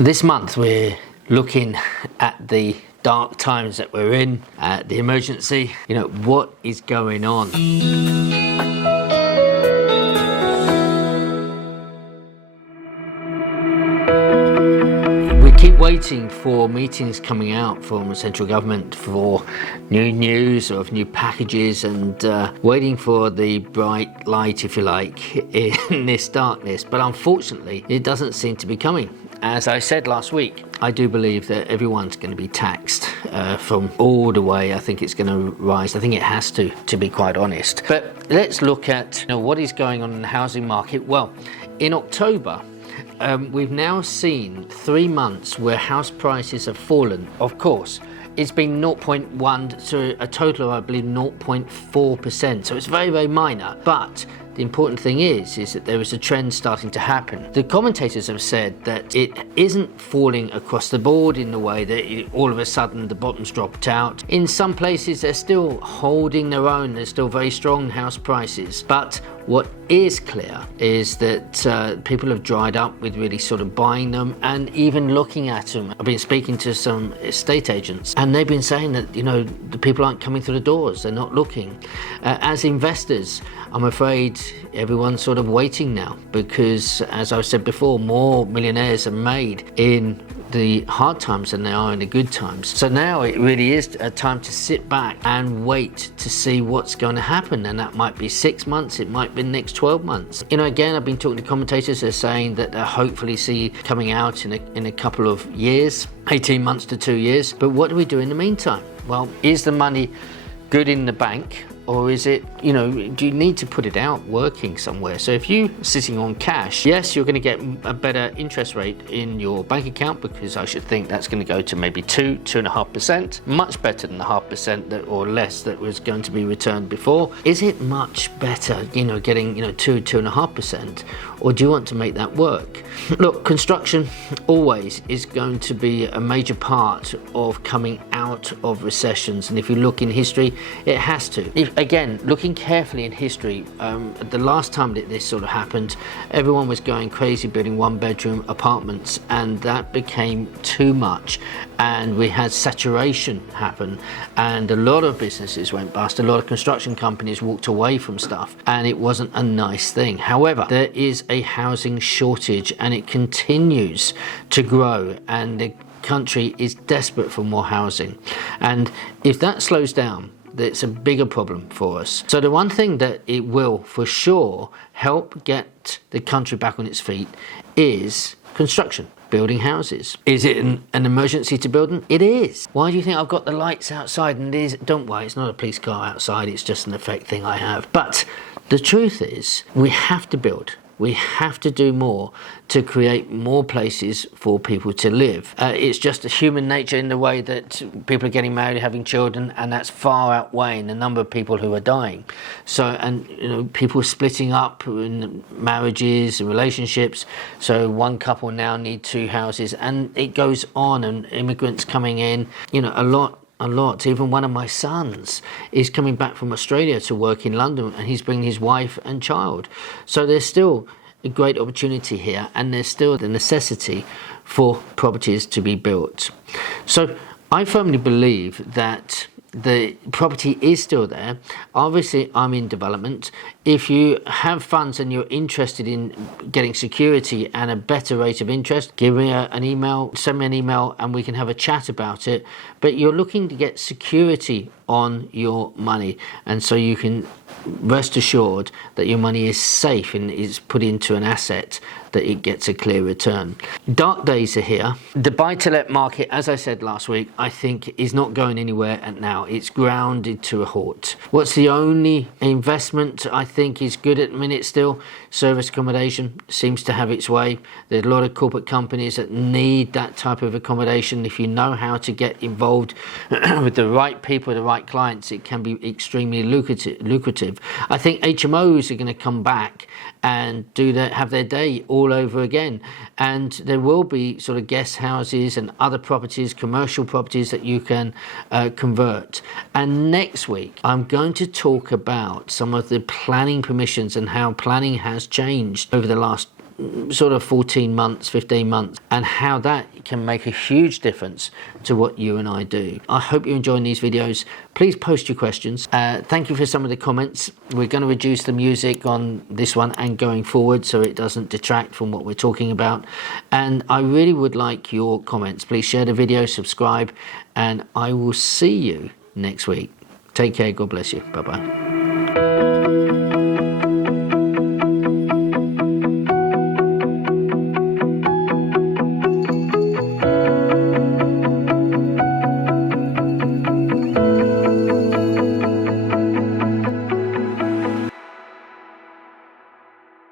This month we're looking at the dark times that we're in, the emergency, what is going on. We keep waiting for meetings coming out from the central government for new news of new packages and waiting for the bright light, if you like, in this darkness. But unfortunately, it doesn't seem to be coming. As I said last week, I do believe that everyone's going to be taxed from all the way. I think it's going to rise. I think it has to be quite honest. But let's look at what is going on in the housing market. Well, in October, we've now seen 3 months where house prices have fallen. Of course, it's been 0.1 to a total of, I believe, 0.4%. So it's very, very minor. But the important thing is that there is a trend starting to happen. The commentators have said that it isn't falling across the board in the way that all of a sudden the bottom's dropped out. In some places, they're still holding their own. There's still very strong house prices. But what is clear is that people have dried up with really sort of buying them and even looking at them. I've been speaking to some estate agents and they've been saying that, the people aren't coming through the doors. They're not looking. As investors, I'm afraid everyone's sort of waiting now because, as I've said before, more millionaires are made in the hard times than they are in the good times. So now it really is a time to sit back and wait to see what's going to happen. And that might be 6 months, it might be the next 12 months. Again, I've been talking to commentators, they're saying that they'll hopefully see coming out in a couple of years, 18 months to 2 years. But what do we do in the meantime? Well, is the money good in the bank? Or is it, do you need to put it out working somewhere? So if you're sitting on cash, yes, you're going to get a better interest rate in your bank account because I should think that's going to go to maybe 2.5%, much better than the 0.5% or less that was going to be returned before. Is it much better, getting, 2.5%? Or do you want to make that work? Look, construction always is going to be a major part of coming out of recessions. And if you look in history, it has to. Again, looking carefully in history, the last time that this sort of happened, everyone was going crazy building one-bedroom apartments, and that became too much. And we had saturation happen, and a lot of businesses went bust. A lot of construction companies walked away from stuff, and it wasn't a nice thing. However, there is a housing shortage, and it continues to grow, and the country is desperate for more housing. And if that slows down, it's a bigger problem for us. So the one thing that it will for sure help get the country back on its feet is construction. Building houses. Is it an emergency to build them? It is. Why do you think I've got the lights outside and it is? Don't worry, it's not a police car outside, it's just an effect thing I have. But the truth is, we have to build. We have to do more to create more places for people to live. It's just a human nature in the way that people are getting married, having children, and that's far outweighing the number of people who are dying. So, and people splitting up in marriages and relationships. So one couple now need 2 houses, and it goes on. And immigrants coming in, a lot. Even one of my sons is coming back from Australia to work in London, and he's bringing his wife and child. So there's still a great opportunity here, and there's still the necessity for properties to be built. So I firmly believe that the property is still there. Obviously, I'm in development. If you have funds and you're interested in getting security and a better rate of interest, give me an email, send me an email, and we can have a chat about it. But you're looking to get security on your money, and so you can rest assured that your money is safe and is put into an asset that it gets a clear return. Dark days are here. The buy-to-let market, as I said last week, I think is not going anywhere at now. It's grounded to a halt. What's the only investment I think is good at the minute still? Service accommodation seems to have its way. There's a lot of corporate companies that need that type of accommodation. If you know how to get involved with the right people, the right clients, it can be extremely lucrative. I think HMOs are going to come back and have their day all over again, and there will be sort of guest houses and other properties, commercial properties that you can convert. And next week I'm going to talk about some of the planning permissions and how planning has changed over the last sort of 14 months, 15 months, and how that can make a huge difference to what you and I do. I hope you're enjoying these videos. Please post your questions. Thank you for some of the comments. We're going to reduce the music on this one and going forward so it doesn't detract from what we're talking about. And I really would like your comments. Please share the video, subscribe, and I will see you next week. Take care. God bless you. Bye-bye.